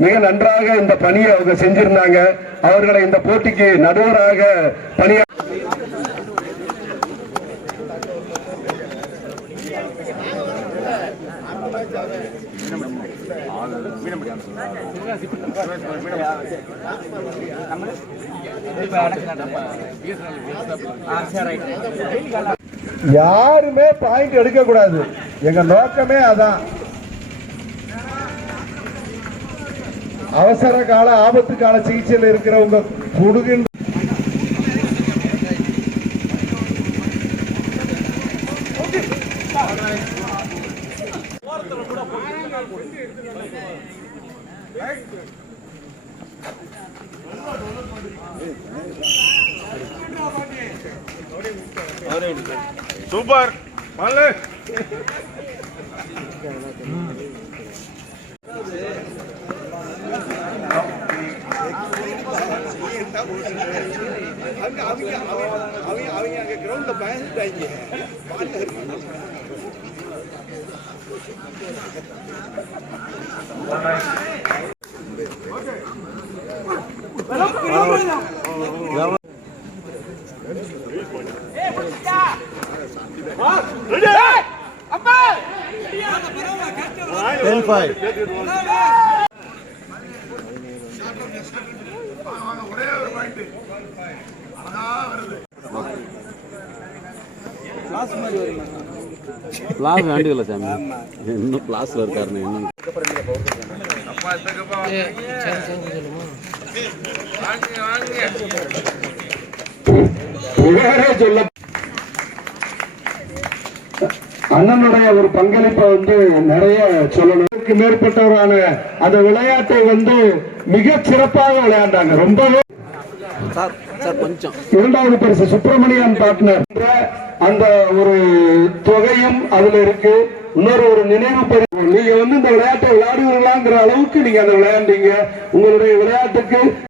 மிக நன்றாக இந்த பணியை அவங்க செஞ்சிருந்தாங்க. அவர்களை இந்த போட்டிக்கு நடுவராக பணியா யாருமே பாயிண்ட் எடுக்க கூடாது. எங்க நோக்கமே அதான். அவசர கால ஆபத்து கால சிகிச்சையில் இருக்கிறவங்க கொடுக்கின்ற சூப்பர் மாலே அவங்க கிரவுண்ட்ல பயந்துட்டாங்க. பிளாஸ் வேண்டியதில்லை சாமி, இன்னும் பிளாஸ்ல இருக்காருன்னு இன்னும் சொல்ல அண்ணனுடைய ஒரு பங்களிப்பை நிறைய சொல்லணும். மேற்பட்டவரான அந்த விளையாட்டை மிக சிறப்பாக விளையாண்டாங்க. ரொம்பவே இரண்டாவது பரிசு சுப்பிரமணியன் பார்ட்னர் அந்த ஒரு தொகையும் அதுல இருக்கு. இன்னொரு ஒரு நினைவு பரிசு. நீங்க இந்த விளையாட்டை விளையாடுவீங்களாங்கிற அளவுக்கு நீங்க அந்த விளையாண்டீங்க. உங்களுடைய விளையாட்டுக்கு